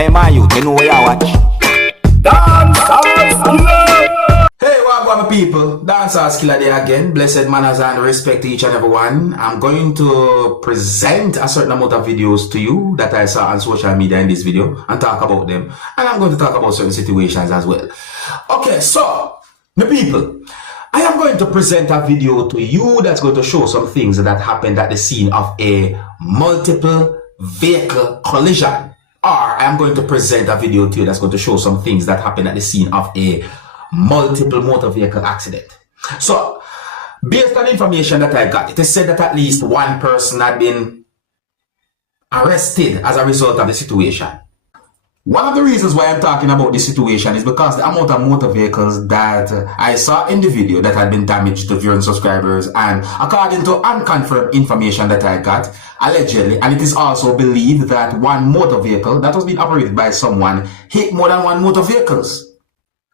Hey man, you know where you watch. Dancehall skilla. Hey, welcome people. Dancehall skilla there again. Blessed manners and respect to each and everyone. I'm going to present a certain amount of videos to you that I saw on social media in this video and talk about them. And I'm going to talk about certain situations as well. Okay, so, the people, I am going to present a video to you that's going to show some things that happened at the scene of a multiple vehicle collision. Or I am going to present a video to you that's going to show some things that happened at the scene of a multiple motor vehicle accident. So, based on information that I got, it is said that at least one person had been arrested as a result of the situation. One of the reasons why I'm talking about this situation is because the amount of motor vehicles that I saw in the video that had been damaged to viewing subscribers, and according to unconfirmed information that I got, allegedly, and it is also believed that one motor vehicle that was being operated by someone hit more than one motor vehicles.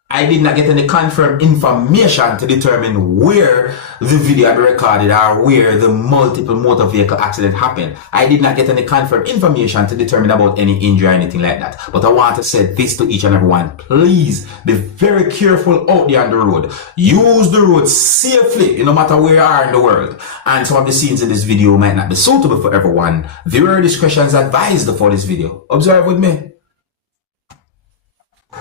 I did not get any confirmed information to determine where the video had been recorded or where the multiple motor vehicle accident happened. I did not get any confirmed information to determine about any injury or anything like that. But I want to say this to each and everyone. Please be very careful out there on the road. Use the road safely, no matter where you are in the world. And some of the scenes in this video might not be suitable for everyone. Viewer discretion is advised for this video. Observe with me.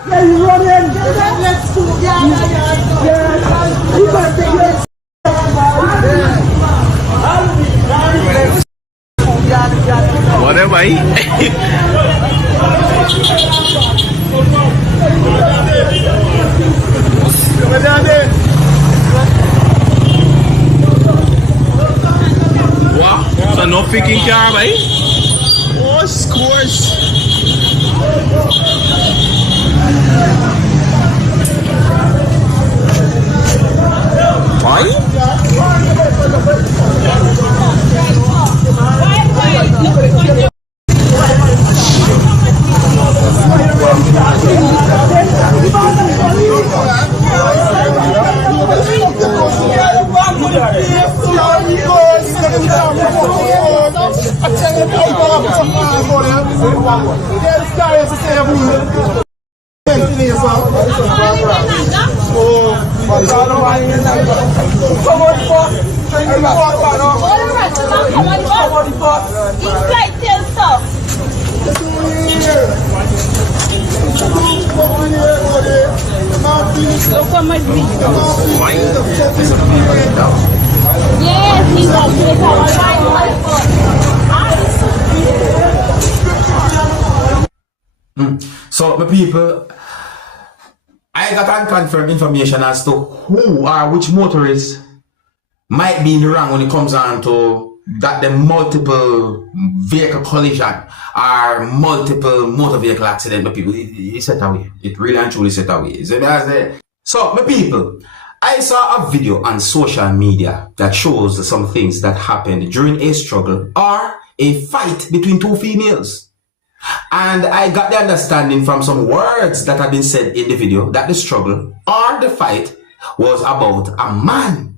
Yeah, he's running. Let's go. Yeah. You got to take Whatever. Wow, so no picking car, right? Of course. So, my people, I got unconfirmed information as to who or which motorist might be in the wrong when it comes on to that the multiple vehicle collision or multiple motor vehicle accident. My people, it set away. It really and truly set away. So, my people, I saw a video on social media that shows some things that happened during a struggle or a fight between two females. And I got the understanding from some words that had been said in the video that the struggle or the fight was about a man.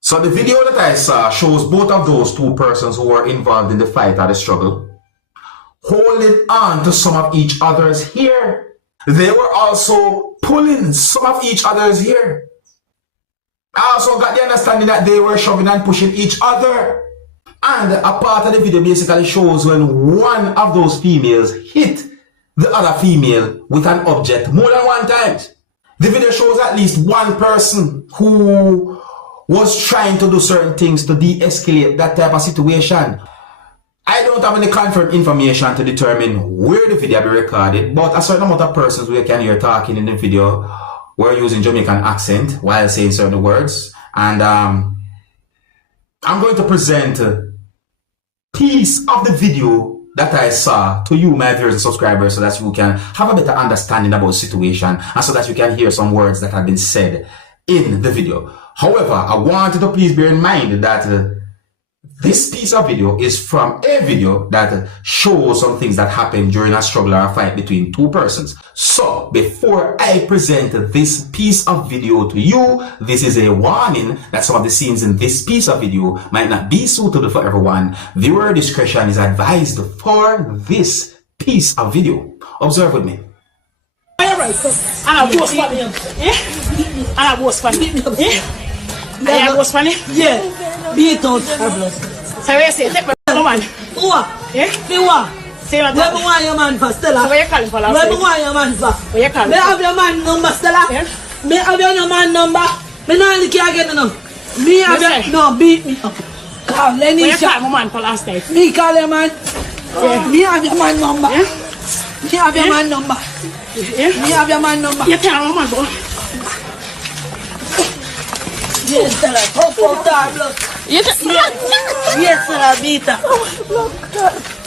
So the video that I saw shows both of those two persons who were involved in the fight or the struggle holding on to some of each other's hair. They were also pulling some of each other's hair. I also got the understanding that they were shoving and pushing each other. And a part of the video basically shows when one of those females hit the other female with an object more than one time. The video shows at least one person who was trying to do certain things to de-escalate that type of situation. I don't have any confirmed information to determine where the video be recorded, but a certain amount of persons we can hear talking in the video were using Jamaican accent while saying certain words. And I'm going to present piece of the video that I saw to you, my viewers and subscribers, so that you can have a better understanding about the situation and so that you can hear some words that have been said in the video. However, I want you to please bear in mind that this piece of video is from a video that shows some things that happened during a struggle or a fight between two persons. So, before I present this piece of video to you, this is a warning that some of the scenes in this piece of video might not be suitable for everyone. Viewer discretion is advised for this piece of video. Observe with me. I was funny. I was funny. I was funny. Yeah. Beat out. So you say, take my man. What? Yeah? Me what? Say what? Where me want your man for, Stella? Where you calling for? Where me want your man for? Where you calling? Me have your man number, Stella. Yeah? Me have your man number. Me no only can't get enough. Me have Listen. your... No, beat me up. Call Where you Lenisha. call my man for last night? Me call your man. Yeah. Me have your man number. Yeah? Me have your man number. Yeah? Me have your man number. You tell my man for. Yes, Stella. Pop out that blood. You tell Yes, Stella. Beat her.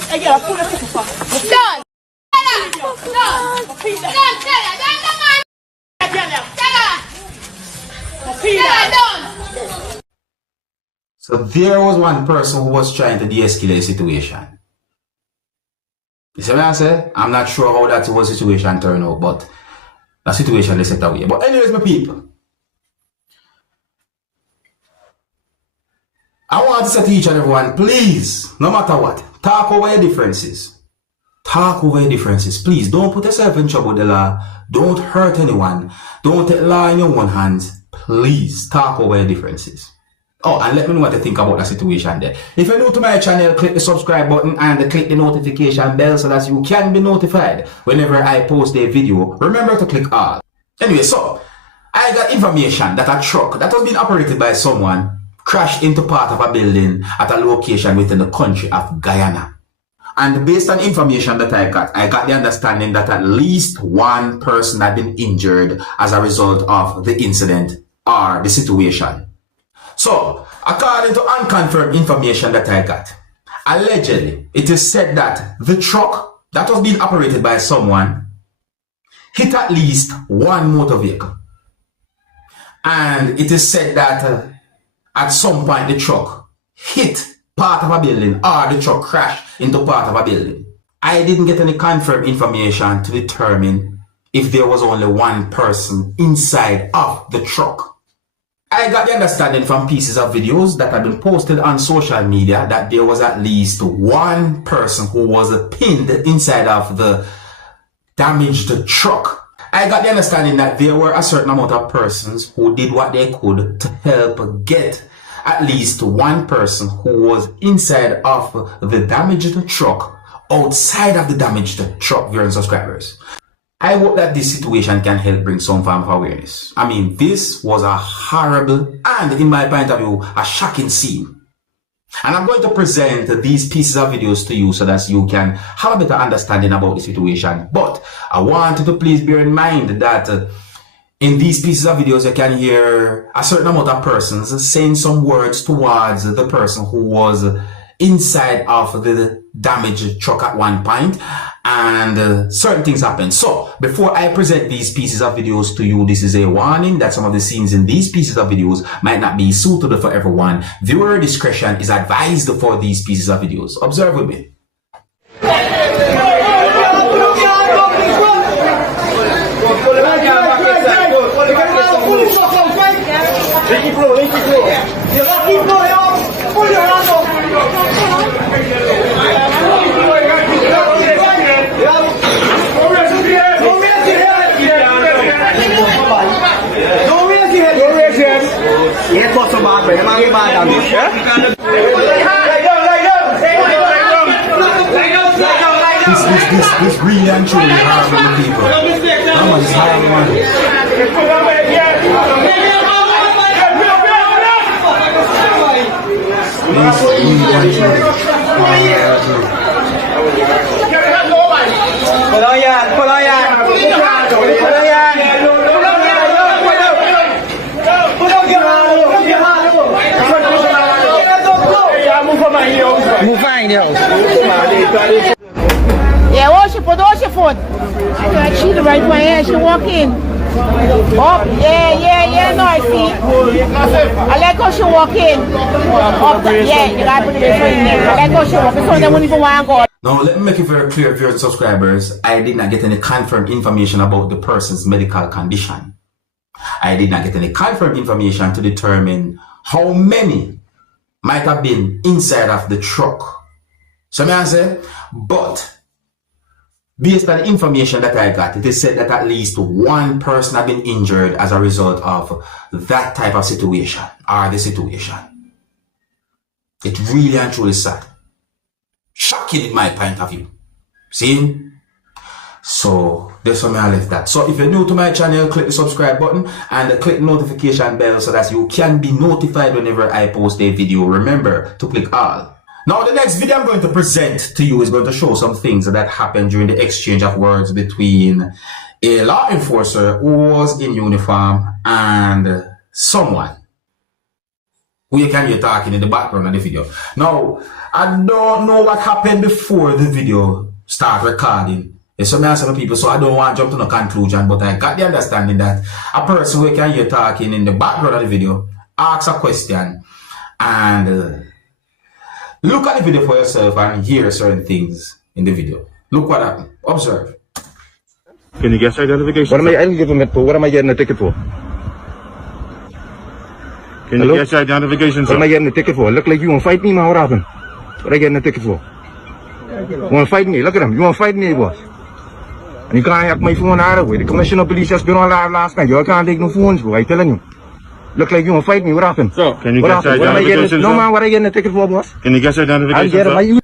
I get a pull of for. Done. So there was one person who was trying to de-escalate the situation. You see what I say? I'm not sure how that whole situation turned out, but the situation is set away. But anyways, my people, I want to say to each and everyone, please, no matter what, talk over your differences. Talk over your differences. Please, don't put yourself in trouble with the law. Don't hurt anyone. Don't take law in your own hands. Please, talk over your differences. Oh, and let me know what you think about the situation there. If you're new to my channel, click the subscribe button and click the notification bell so that you can be notified whenever I post a video. Remember to click all. Anyway, so I got information that a truck that was being operated by someone crashed into part of a building at a location within the country of Guyana. And based on information that I got the understanding that at least one person had been injured as a result of the incident or the situation. So, according to unconfirmed information that I got, allegedly, it is said that the truck that was being operated by someone hit at least one motor vehicle. And it is said that at some point the truck hit part of a building or the truck crashed into part of a building. I didn't get any confirmed information to determine if there was only one person inside of the truck. I got the understanding from pieces of videos that have been posted on social media that there was at least one person who was pinned inside of the damaged truck. I got the understanding that there were a certain amount of persons who did what they could to help get at least one person who was inside of the damaged truck outside of the damaged truck, viewers and subscribers. I hope that this situation can help bring some form of awareness. I mean, this was a horrible and, in my point of view, a shocking scene. And I'm going to present these pieces of videos to you so that you can have a better understanding about the situation. But I want you to please bear in mind that in these pieces of videos, you can hear a certain amount of persons saying some words towards the person who was inside of the damaged truck at one point, and certain things happen. So before I present these pieces of videos to you, this is a warning that some of the scenes in these pieces of videos might not be suitable for everyone. Viewer discretion is advised for these pieces of videos. Observe with me. This really and truly horrible people. That was horrible, man. This really and truly horrible. Yeah, wash your foot. She the right one, yeah, she walk in. Up, yeah, no, I see. I like how she walk in. Up, yeah, you gotta put it in there. I like how she walk in, so they won't even want to go. Now, let me make it very clear, viewers and subscribers, I did not get any confirmed information about the person's medical condition. I did not get any confirmed information to determine how many might have been inside of the truck. So may I say, but Based on the information that I got, it is said that at least one person has been injured as a result of that type of situation, or the situation. It really and truly sad. Shocking in my point of view. See? So, that's why I left that. So, if you're new to my channel, click the subscribe button and click the notification bell so that you can be notified whenever I post a video. Remember to click all. Now, the next video I'm going to present to you is going to show some things that happened during the exchange of words between a law enforcer who was in uniform and someone who you can hear talking in the background of the video. Now, I don't know what happened before the video start recording. There's some answer people, so I don't want to jump to no conclusion, but I got the understanding that a person who can hear talking in the background of the video asks a question and look at the video for yourself and hear certain things in the video. Look what happened. Observe. Can you guess identification? What am I giving it for? What am I getting a ticket for? Can you guess identification, What sir? am I getting a ticket for? Look like you want to fight me, man. What happened? What I getting a ticket for? You want to fight me? Look at him. You want to fight me, boss? And you can't have my phone out of the way. The commissioner of police just been on live last night. You can't take no phones, bro. I telling you. Look like you want to fight me. What happened? Can you What guess happened? What am I getting? identification, No, sir? man. What I getting a ticket for, boss? Can you guess I'll identification, get him. sir? You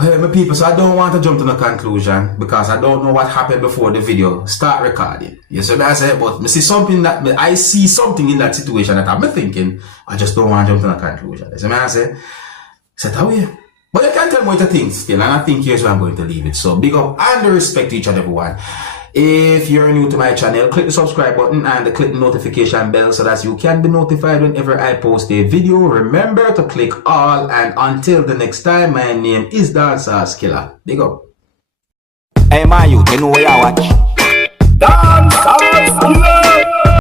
Hey, my people, so I don't want to jump to no conclusion because I don't know what happened before the video start recording. You see what I say? But I see something in that situation that I'm thinking. I just don't want to jump to no conclusion. You see what I say? Set away. But you can tell me what you think still, and I think here's where I'm going to leave it. So big up and respect to each and everyone. If you're new to my channel, click the subscribe button and click the notification bell so that you can be notified whenever I post a video. Remember to click all, and until the next time, my name is Dancehall Skilla. Big up. Hey, my youth, you know what